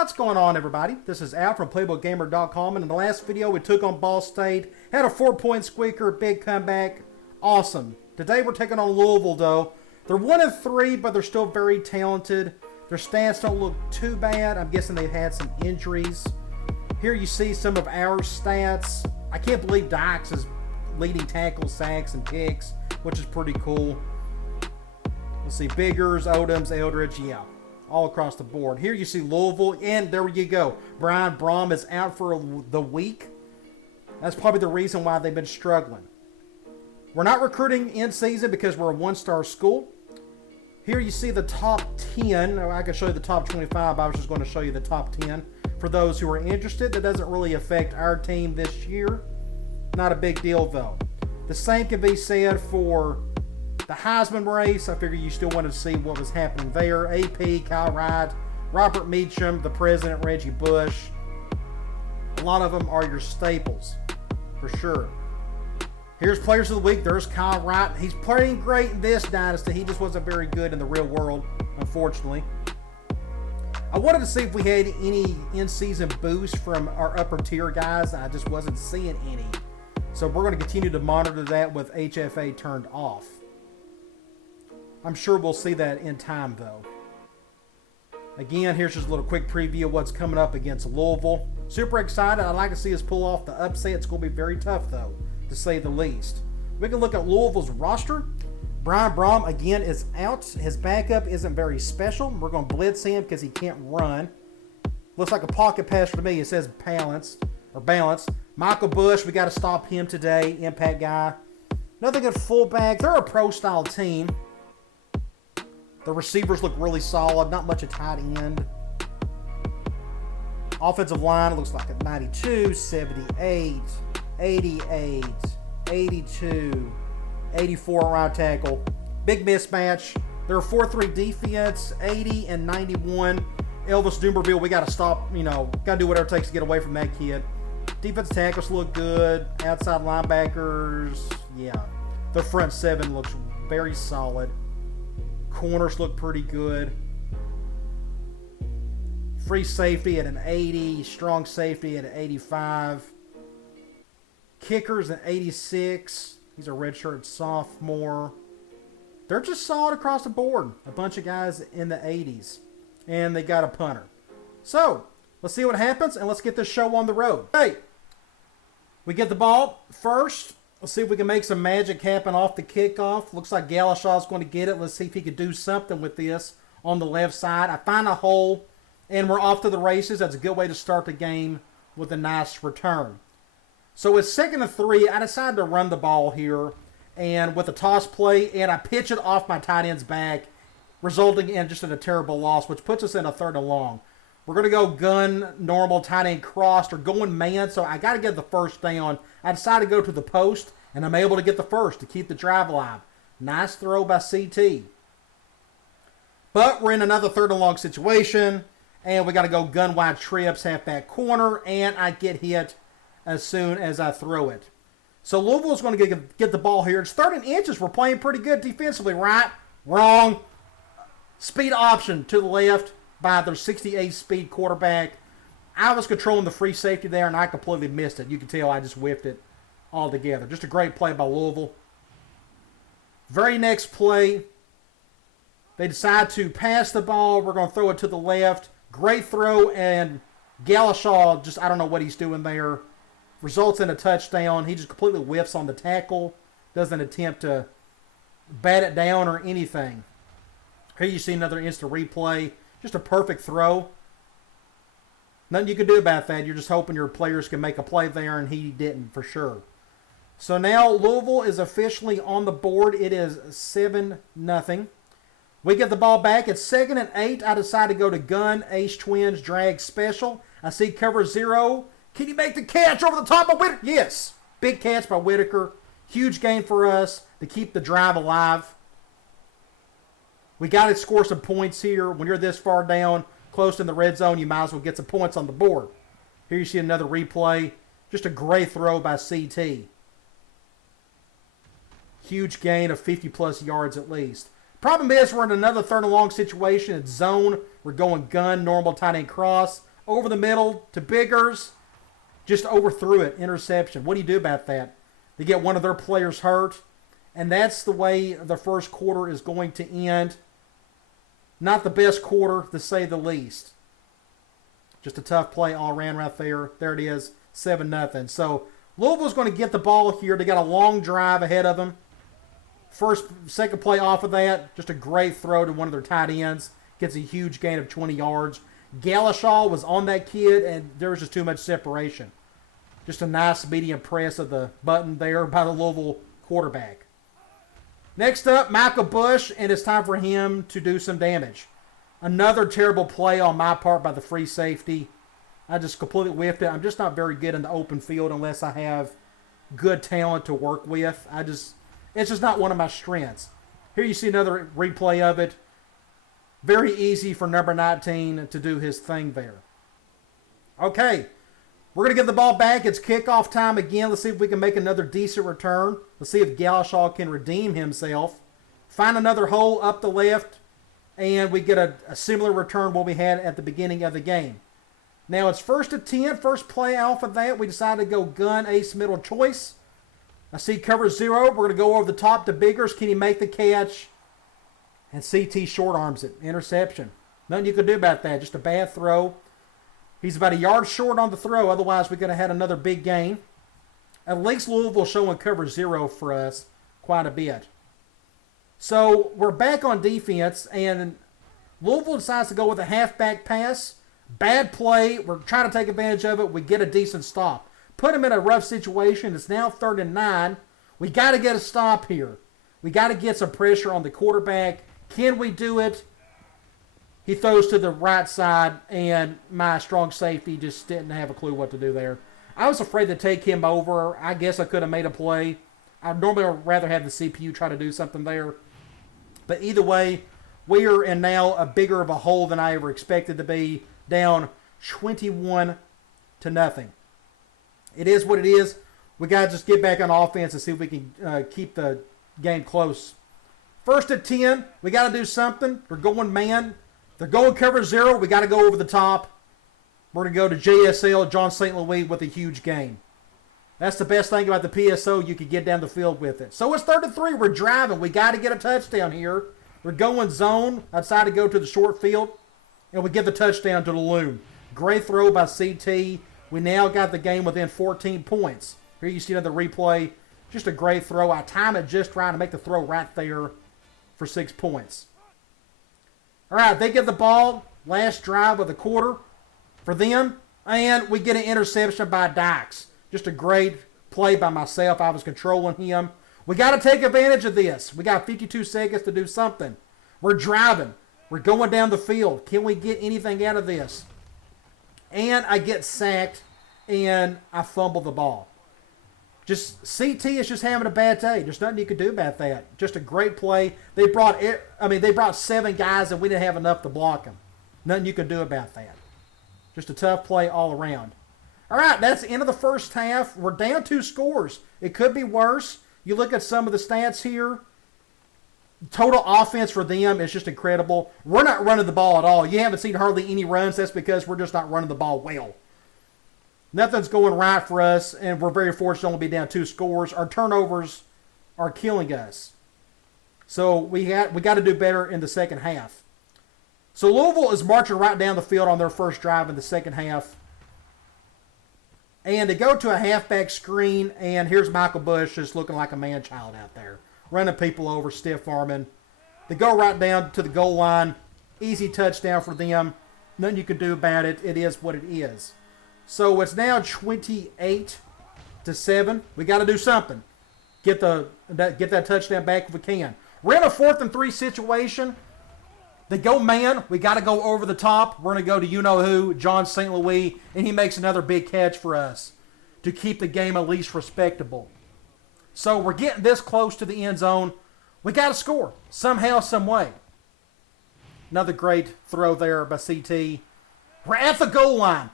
What's going on, everybody? This is Al from PlaybookGamer.com, and in the last video we took on Ball State, had a 4-point squeaker, big comeback, awesome. Today we're taking on Louisville, though. They're 1-3, but they're still very talented. Their stats don't look too bad. I'm guessing they've had some injuries. Here you see some of our stats. I can't believe Dykes is leading tackles, sacks, and picks, which is pretty cool. Let's see, Biggers, Odoms, Eldridge, yeah. All across the board. Here you see Louisville, and there you go. Brian Brom is out for the week. That's probably the reason why they've been struggling. We're not recruiting in season because we're a one-star school. Here you see the top 10. I can show you the top 25. I was just going to show you the top 10 for those who are interested. That doesn't really affect our team this year. Not a big deal, though. The same can be said for the Heisman race. I figure you still wanted to see what was happening there. AP, Kyle Wright, Robert Meacham, the president, Reggie Bush. A lot of them are your staples, for sure. Here's Players of the Week. There's Kyle Wright. He's playing great in this Dynasty. He just wasn't very good in the real world, unfortunately. I wanted to see if we had any in-season boost from our upper tier guys. I just wasn't seeing any. So we're going to continue to monitor that with HFA turned off. I'm sure we'll see that in time, though. Again, here's just a little quick preview of what's coming up against Louisville. Super excited. I'd like to see us pull off the upset. It's going to be very tough, though, to say the least. We can look at Louisville's roster. Brian Brom, again, is out. His backup isn't very special. We're going to blitz him because he can't run. Looks like a pocket pass to me. It says balance. Michael Bush, we got to stop him today. Impact guy. Another good fullback. They're a pro-style team. The receivers look really solid. Not much a tight end. Offensive line looks like a 92, 78, 88, 82, 84 right tackle. Big mismatch. They're a 4-3 defense, 80 and 91. Elvis Dumerville, we got to stop, got to do whatever it takes to get away from that kid. Defense tackles look good. Outside linebackers, yeah. The front seven looks very solid. Corners look pretty good. Free safety at an 80. Strong safety at an 85. Kickers at 86. He's a redshirt sophomore. They're just solid across the board. A bunch of guys in the 80s. And they got a punter. So, let's see what happens, and let's get this show on the road. Hey, we get the ball first. Let's see if we can make some magic happen off the kickoff. Looks like Galashaw's going to get it. Let's see if he can do something with this on the left side. I find a hole, and we're off to the races. That's a good way to start the game with a nice return. So it's 2nd and 3. I decided to run the ball here and with a toss play, and I pitch it off my tight end's back, resulting in just a terrible loss, which puts us in a 3rd and long. We're going to go gun, normal, tight end crossed, or going man, so I got to get the first down. I decided to go to the post, and I'm able to get the first to keep the drive alive. Nice throw by CT. But we're in another 3rd and long situation, and we got to go gun wide trips, halfback corner, and I get hit as soon as I throw it. So Louisville's going to get the ball here. It's 3rd and inches. We're playing pretty good defensively, right? Wrong. Speed option to the left by their 68 speed quarterback. I was controlling the free safety there, and I completely missed it. You can tell I just whiffed it altogether. Just a great play by Louisville. Very next play, they decide to pass the ball. We're going to throw it to the left. Great throw, and Galashaw, I don't know what he's doing there. Results in a touchdown. He just completely whiffs on the tackle. Doesn't attempt to bat it down or anything. Here you see another instant replay. Just a perfect throw. Nothing you can do about that. You're just hoping your players can make a play there, and he didn't for sure. So now Louisville is officially on the board. It is 7-0. We get the ball back. It's 2nd and 8. I decide to go to gun, ace twins, drag special. I see cover 0. Can you make the catch over the top of Whitaker? Yes. Big catch by Whitaker. Huge gain for us to keep the drive alive. We got to score some points here. When you're this far down, close in the red zone, you might as well get some points on the board. Here you see another replay. Just a great throw by CT. Huge gain of 50-plus yards at least. Problem is, we're in another 3rd and long situation. It's zone. We're going gun, normal, tight end cross. over the middle to Biggers. Just overthrew it. Interception. What do you do about that? They get one of their players hurt. And that's the way the first quarter is going to end. Not the best quarter, to say the least. Just a tough play all around right there. There it is, 7-0. So Louisville's going to get the ball here. They got a long drive ahead of them. Second play off of that, just a great throw to one of their tight ends. Gets a huge gain of 20 yards. Galashaw was on that kid, and there was just too much separation. Just a nice medium press of the button there by the Louisville quarterback. Next up, Michael Bush, and it's time for him to do some damage. Another terrible play on my part by the free safety. I just completely whiffed it. I'm just not very good in the open field unless I have good talent to work with. It's just not one of my strengths. Here you see another replay of it. Very easy for number 19 to do his thing there. Okay, we're going to get the ball back. It's kickoff time again. Let's see if we can make another decent return. Let's see if Galashaw can redeem himself. Find another hole up the left, and we get a similar return what we had at the beginning of the game. Now it's 1st and 10, first play off of that. We decided to go gun, ace, middle choice. I see cover 0. We're going to go over the top to Biggers. Can he make the catch? And CT short arms it. Interception. Nothing you can do about that. Just a bad throw. He's about a yard short on the throw. Otherwise, we could have had another big gain. At least Louisville showing cover 0 for us quite a bit. So we're back on defense, and Louisville decides to go with a halfback pass. Bad play. We're trying to take advantage of it. We get a decent stop. Put him in a rough situation. It's now 3rd and 9. We got to get a stop here. We got to get some pressure on the quarterback. Can we do it? He throws to the right side, and my strong safety just didn't have a clue what to do there. I was afraid to take him over. I guess I could have made a play. I normally would rather have the CPU try to do something there. But either way, we are in now a bigger of a hole than I ever expected to be, down 21-0. It is what it is. We got to just get back on offense and see if we can keep the game close. 1st and 10, we got to do something. We're going man. They're going cover 0. We got to go over the top. We're going to go to JSL, John St. Louis, with a huge gain. That's the best thing about the PSO. You could get down the field with it. So it's 3rd and 3. We're driving. We got to get a touchdown here. We're going zone. I decided to go to the short field, and we get the touchdown to the Loon. Great throw by CT. We now got the game within 14 points. Here you see another replay. Just a great throw. I time it just right to make the throw right there for 6 points. All right, they get the ball. Last drive of the quarter for them. And we get an interception by Dykes. Just a great play by myself. I was controlling him. We got to take advantage of this. We got 52 seconds to do something. We're driving. We're going down the field. Can we get anything out of this? And I get sacked, and I fumble the ball. Just CT is just having a bad day. There's nothing you can do about that. Just a great play. They brought 7 guys, and we didn't have enough to block them. Nothing you can do about that. Just a tough play all around. All right, that's the end of the first half. We're down 2 scores. It could be worse. You look at some of the stats here. Total offense for them is just incredible. We're not running the ball at all. You haven't seen hardly any runs. That's because we're just not running the ball well. Nothing's going right for us, and we're very fortunate to only be down 2 scores. Our turnovers are killing us. So we got to do better in the second half. So Louisville is marching right down the field on their first drive in the second half. And they go to a halfback screen, and here's Michael Bush just looking like a man-child out there. Running people over, stiff arming. They go right down to the goal line. Easy touchdown for them. Nothing you can do about it. It is what it is. So it's now 28-7. We got to do something. Get that touchdown back if we can. We're in a 4th and 3 situation. They go man. We got to go over the top. We're going to go to you-know-who, John St. Louis, and he makes another big catch for us to keep the game at least respectable. So we're getting this close to the end zone. We got to score somehow, some way. Another great throw there by CT. We're at the goal line.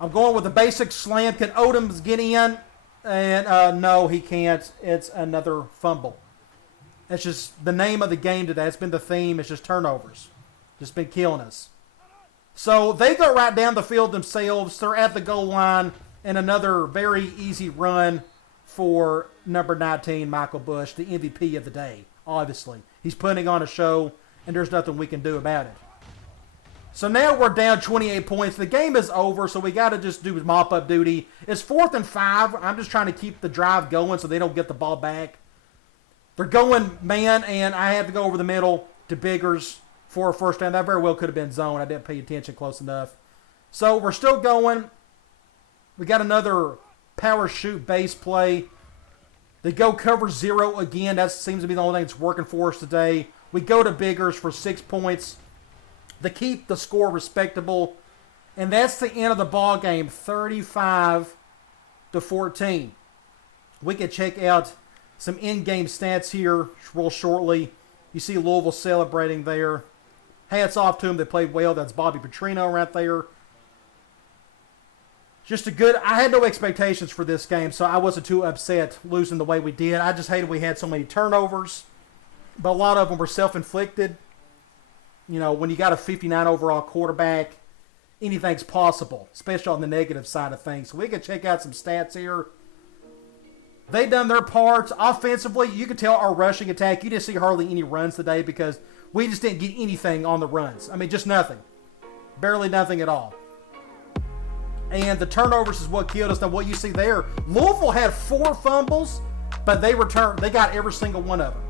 I'm going with a basic slam. Can Odoms get in? And no, he can't. It's another fumble. It's just the name of the game today. It's been the theme. It's just turnovers. Just been killing us. So they go right down the field themselves. They're at the goal line, and another very easy run for number 19, Michael Bush, the MVP of the day, obviously. He's putting on a show, and there's nothing we can do about it. So now we're down 28 points. The game is over, so we got to just do mop-up duty. It's 4th and 5. I'm just trying to keep the drive going so they don't get the ball back. They're going man, and I had to go over the middle to Biggers for a first down. That very well could have been zone. I didn't pay attention close enough. So we're still going. We got another power shoot base play. They go cover 0 again. That seems to be the only thing that's working for us today. We go to Biggers for 6 points to keep the score respectable. And that's the end of the ball game, 35-14. We can check out some in-game stats here real shortly. You see Louisville celebrating there. Hats off to them. They played well. That's Bobby Petrino right there. Just a good... I had no expectations for this game, so I wasn't too upset losing the way we did. I just hated we had so many turnovers. But a lot of them were self-inflicted. You know, when you got a 59 overall quarterback, anything's possible, especially on the negative side of things. So we can check out some stats here. They done their parts. Offensively, you can tell our rushing attack, you didn't see hardly any runs today because we just didn't get anything on the runs. I mean, just nothing. Barely nothing at all. And the turnovers is what killed us. Now, what you see there, Louisville had 4 fumbles, but they got every single one of them.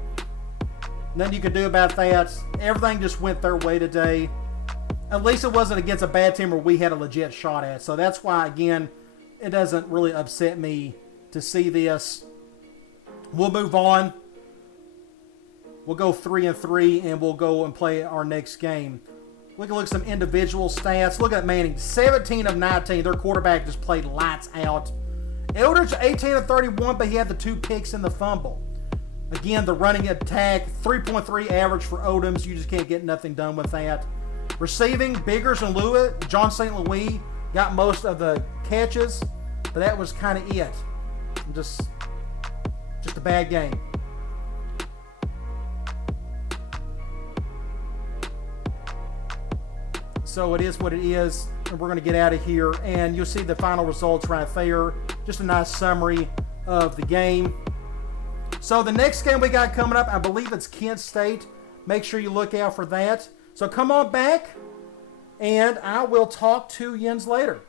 Nothing you could do about that. Everything just went their way today. At least it wasn't against a bad team where we had a legit shot at. So that's why, again, it doesn't really upset me to see this. We'll move on. We'll go 3-3, and we'll go and play our next game. We can look at some individual stats. Look at Manning, 17 of 19. Their quarterback just played lights out. Eldridge, 18 of 31, but he had the 2 picks and the fumble. Again, the running attack, 3.3 average for Odoms. You just can't get nothing done with that. Receiving, Biggers and Lewis. John St. Louis got most of the catches, but that was kind of it. Just a bad game. So it is what it is, and we're going to get out of here. And you'll see the final results right there. Just a nice summary of the game. So the next game we got coming up, I believe it's Kent State. Make sure you look out for that. So come on back, and I will talk to you later.